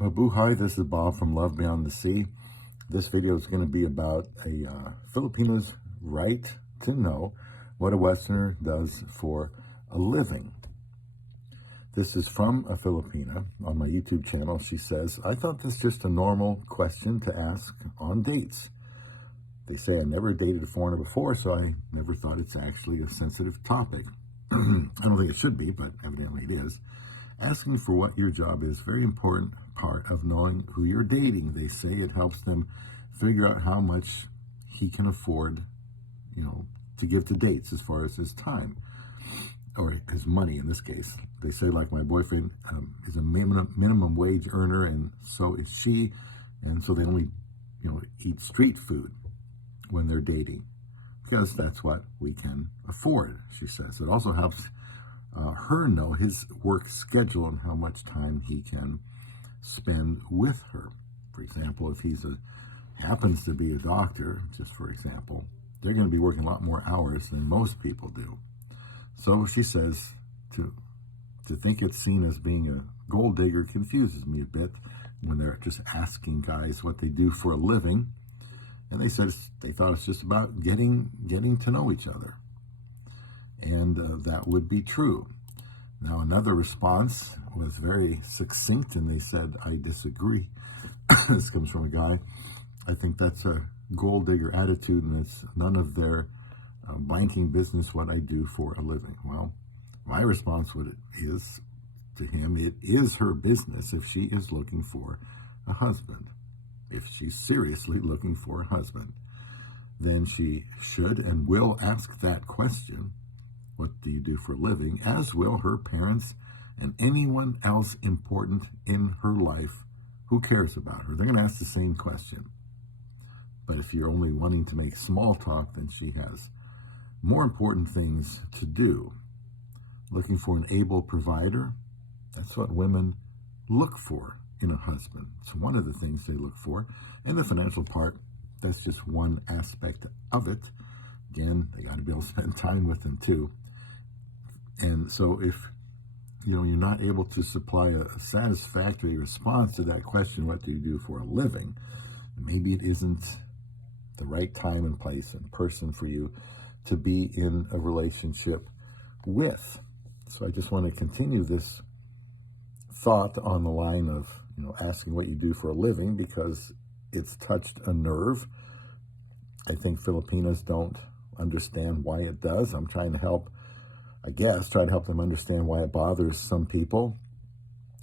Mabuhay, this is Bob from Love Beyond the Sea. This video is going to be about a Filipina's right to know what a Westerner does for a living. This is from a Filipina on my YouTube channel. She says, I thought this just a normal question to ask on dates. They say I never dated a foreigner before, so I never thought it's actually a sensitive topic. I don't think it should be, but evidently it is. Asking for what your job is very important part of knowing who you're dating. They say it helps them figure out how much he can afford, to give to dates as far as his time or his money in this case. They say, like, my boyfriend is a minimum wage earner, and so is she, and so they only, eat street food when they're dating because that's what we can afford, she says. It also helps her know his work schedule and how much time he can spend with her. For example, if he's happens to be a doctor, just for example, they're going to be working a lot more hours than most people do. So she says to think it's seen as being a gold digger confuses me a bit when they're just asking guys what they do for a living. And they said they thought it's just about getting to know each other. And that would be true. Now, another response was very succinct, and they said, I disagree. This comes from a guy. I think that's a gold digger attitude, and it's none of their blanking business what I do for a living. Well, my response is to him, it is her business if she is looking for a husband. If she's seriously looking for a husband, then she should and will ask that question. What do you do for a living? As will her parents and anyone else important in her life who cares about her. They're going to ask the same question. But if you're only wanting to make small talk, then she has more important things to do. Looking for an able provider, that's what women look for in a husband. It's one of the things they look for. And the financial part, that's just one aspect of it. Again, they got to be able to spend time with them too. And so if you're not able to supply a satisfactory response to that question, what do you do for a living? Maybe it isn't the right time and place and person for you to be in a relationship with. So I just want to continue this thought on the line of, asking what you do for a living, because it's touched a nerve. I think Filipinas don't understand why it does. I'm trying to help them understand why it bothers some people.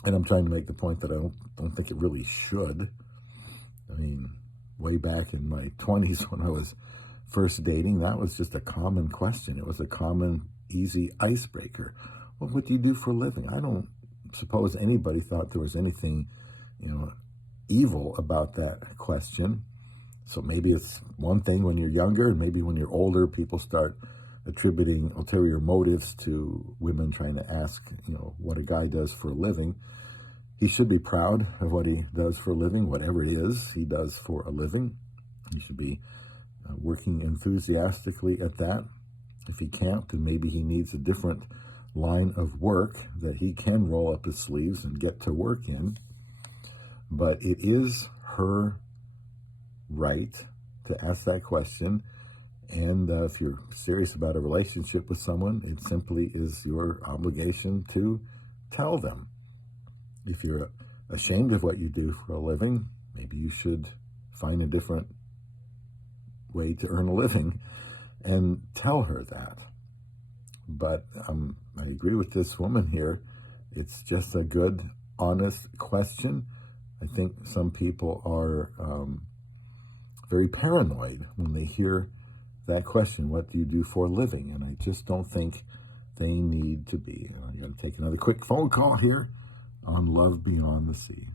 And I'm trying to make the point that I don't think it really should. I mean, way back in my 20s when I was first dating, that was just a common question. It was a common, easy icebreaker. Well, what do you do for a living? I don't suppose anybody thought there was anything, evil about that question. So maybe it's one thing when you're younger, and maybe when you're older, people start attributing ulterior motives to women trying to ask, what a guy does for a living. He should be proud of what he does for a living, whatever it is he does for a living. He should be working enthusiastically at that. If he can't, then maybe he needs a different line of work that he can roll up his sleeves and get to work in. But it is her right to ask that question. And if you're serious about a relationship with someone, it simply is your obligation to tell them. If you're ashamed of what you do for a living, maybe you should find a different way to earn a living and tell her that. But I agree with this woman here. It's just a good, honest question. I think some people are very paranoid when they hear that question, what do you do for a living? And I just don't think they need to be. I got to take another quick phone call here on Love Beyond the Sea.